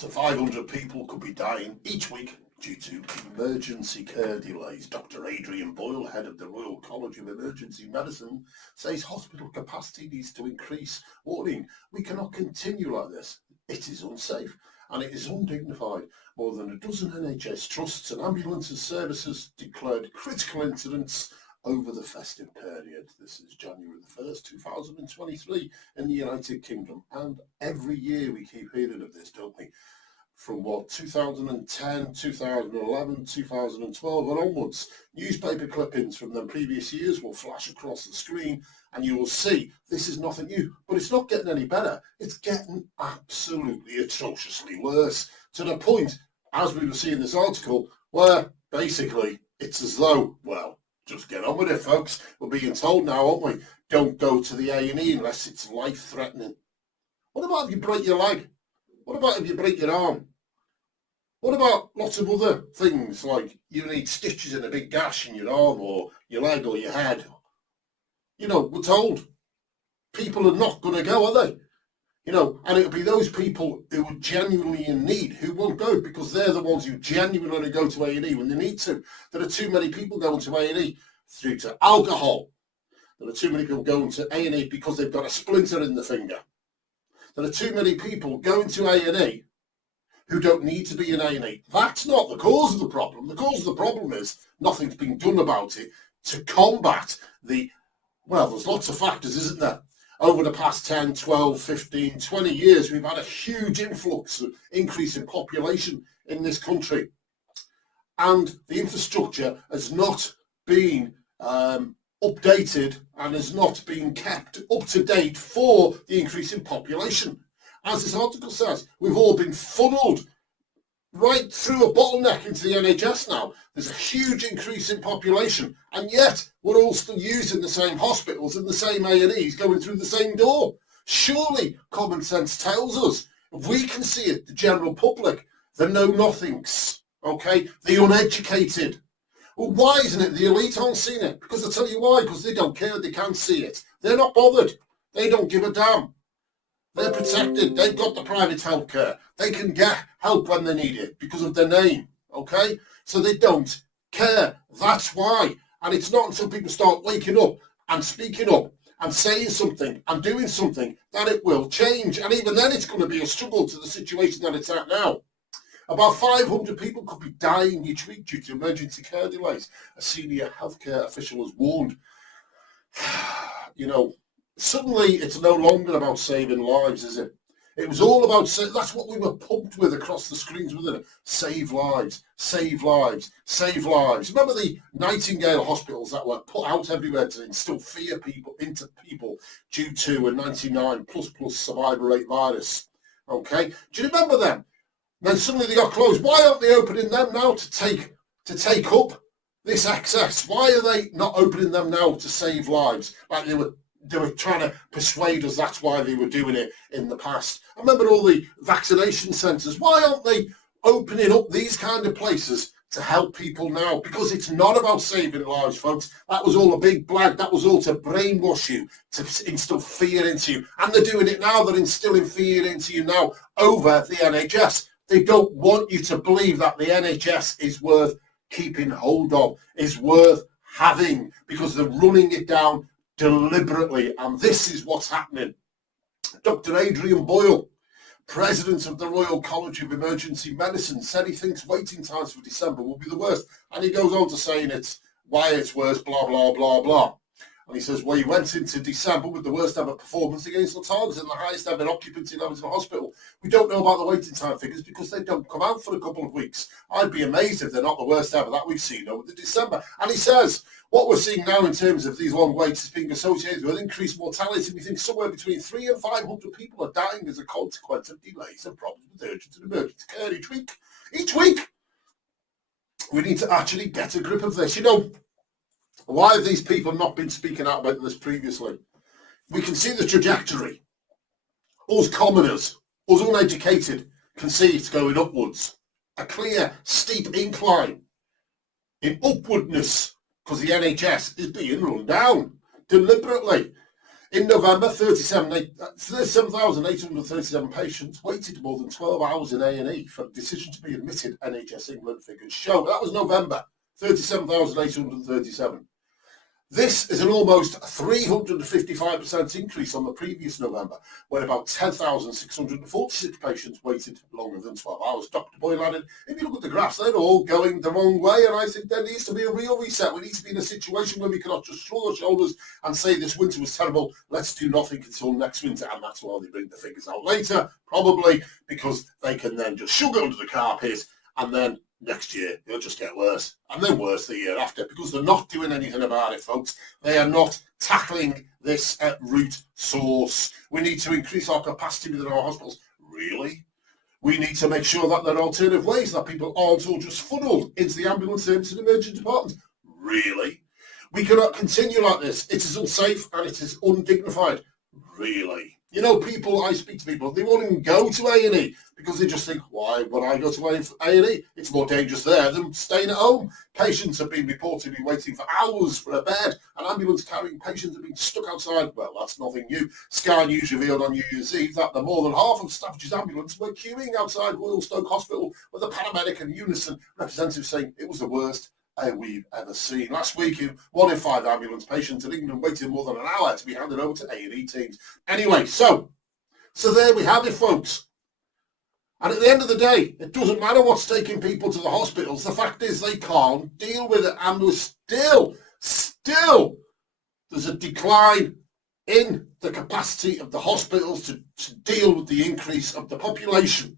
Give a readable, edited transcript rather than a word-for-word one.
to 500 people could be dying each week due to emergency care delays. Dr. Adrian Boyle, head of the Royal College of Emergency Medicine, says hospital capacity needs to increase. Warning, we cannot continue like this. It is unsafe and it is undignified. More than a dozen NHS trusts and ambulance services declared critical incidents over the festive period. This is January the 1st, 2023 in the United Kingdom. And every year we keep hearing of this, don't we? From 2010, 2011, 2012 and onwards. Newspaper clippings from the previous years will flash across the screen and you will see this is nothing new, but it's not getting any better. It's getting absolutely atrociously worse, to the point, as we will see in this article, where basically it's as though, well, just get on with it, folks. We're being told now, aren't we? Don't go to the A&E unless it's life-threatening. What about if you break your leg? What about if you break your arm? What about lots of other things, like you need stitches and a big gash in your arm or your leg or your head? You know, we're told people are not going to go, are they? You know, and it'll be those people who are genuinely in need who won't go, because they're the ones who genuinely go to A&E when they need to. There are too many people going to A&E through to alcohol. There are too many people going to A&E because they've got a splinter in the finger. There are too many people going to A&E who don't need to be in A&E. That's not the cause of the problem. The cause of the problem is nothing's been done about it to combat well, there's lots of factors, isn't there? Over the past 10, 12, 15, 20 years, we've had a huge influx, increase in population in this country. And the infrastructure has not been updated and has not been kept up to date for the increase in population. As this article says, we've all been funneled right through a bottleneck into the NHS now. There's a huge increase in population, and yet we're all still using the same hospitals and the same A&Es going through the same door. Surely common sense tells us, if we can see it, the general public, the know-nothings, okay, the uneducated. Well, why isn't it the elite aren't seeing it? Because I'll tell you why, because they don't care, they can't see it. They're not bothered. They don't give a damn. They're protected. They've got the private healthcare. They can get help when they need it because of their name, okay? So they don't care. That's why. And it's not until people start waking up and speaking up and saying something and doing something that it will change. And even then it's going to be a struggle to the situation that it's at now. About 500 people could be dying each week due to emergency care delays. A senior healthcare official has warned. You know, suddenly it's no longer about saving lives, is it? It was all about, that's what we were pumped with across the screens, wasn't it? Save lives, save lives, save lives. Remember the Nightingale hospitals that were put out everywhere to instill fear into people due to a 99++ survival rate virus, okay? Do you remember them? Then suddenly they got closed. Why aren't they opening them now to take up this excess? Why are they not opening them now to save lives like they were trying to persuade us that's why they were doing it in the past? I remember all the vaccination centres. Why aren't they opening up these kind of places to help people now? Because it's not about saving lives, folks. That was all a big blag. That was all to brainwash you, to instill fear into you. And they're doing it now. They're instilling fear into you now over the NHS. They don't want you to believe that the NHS is worth keeping hold of, is worth having, because they're running it down deliberately, and this is what's happening. Dr. Adrian Boyle, president of the Royal College of Emergency Medicine, said he thinks waiting times for December will be the worst, and he goes on to saying it's why it's worse, blah, blah, blah, blah. And he says, well, he went into December with the worst ever performance against the targets and the highest ever occupancy levels in the hospital. We don't know about the waiting time figures because they don't come out for a couple of weeks. I'd be amazed if they're not the worst ever that we've seen over the December. And he says, what we're seeing now in terms of these long waits is being associated with increased mortality. We think somewhere between 300 and 500 people are dying as a consequence of delays and problems with urgent and emergency care each week. Each week! We need to actually get a grip of this. You know, why have these people not been speaking out about this previously? We can see the trajectory. Us commoners, us uneducated, can see it's going upwards. A clear, steep incline in upwardness, because the NHS is being run down deliberately. In November, 37,837 patients waited more than 12 hours in A&E for a decision to be admitted, NHS England figures show. That was November, 37,837. This is an almost 355% increase on the previous November, when about 10,646 patients waited longer than 12 hours. Dr. Boyle added, if you look at the graphs, they're all going the wrong way, and I think there needs to be a real reset. We need to be in a situation where we cannot just shrug our shoulders and say this winter was terrible, let's do nothing until next winter, and that's why they bring the figures out later, probably because they can then just shove it under the carpet, and then next year it'll just get worse, and then worse the year after, because they're not doing anything about it, folks. They are not tackling this at root source. We need to increase our capacity within our hospitals. Really? We need to make sure that there are alternative ways, that people aren't all just funneled into the ambulance service and emergency departments. Really? We cannot continue like this. It is unsafe and it is undignified. Really? You know, I speak to people, they won't even go to A&E because they just think, why would I go to A&E? It's more dangerous there than staying at home. Patients have been reportedly waiting for hours for a bed. An ambulance carrying patients have been stuck outside. Well, that's nothing new. Sky News revealed on New Year's Eve that the more than half of Staffordshires ambulance were queuing outside Royal Stoke Hospital, with a paramedic and Unison representative saying it was the worst we've ever seen. Last week, 1 in 5 ambulance patients in England waited more than an hour to be handed over to A&E teams. Anyway, so there we have it, folks. And at the end of the day, it doesn't matter what's taking people to the hospitals. The fact is they can't deal with it. And there's still, there's a decline in the capacity of the hospitals to deal with the increase of the population.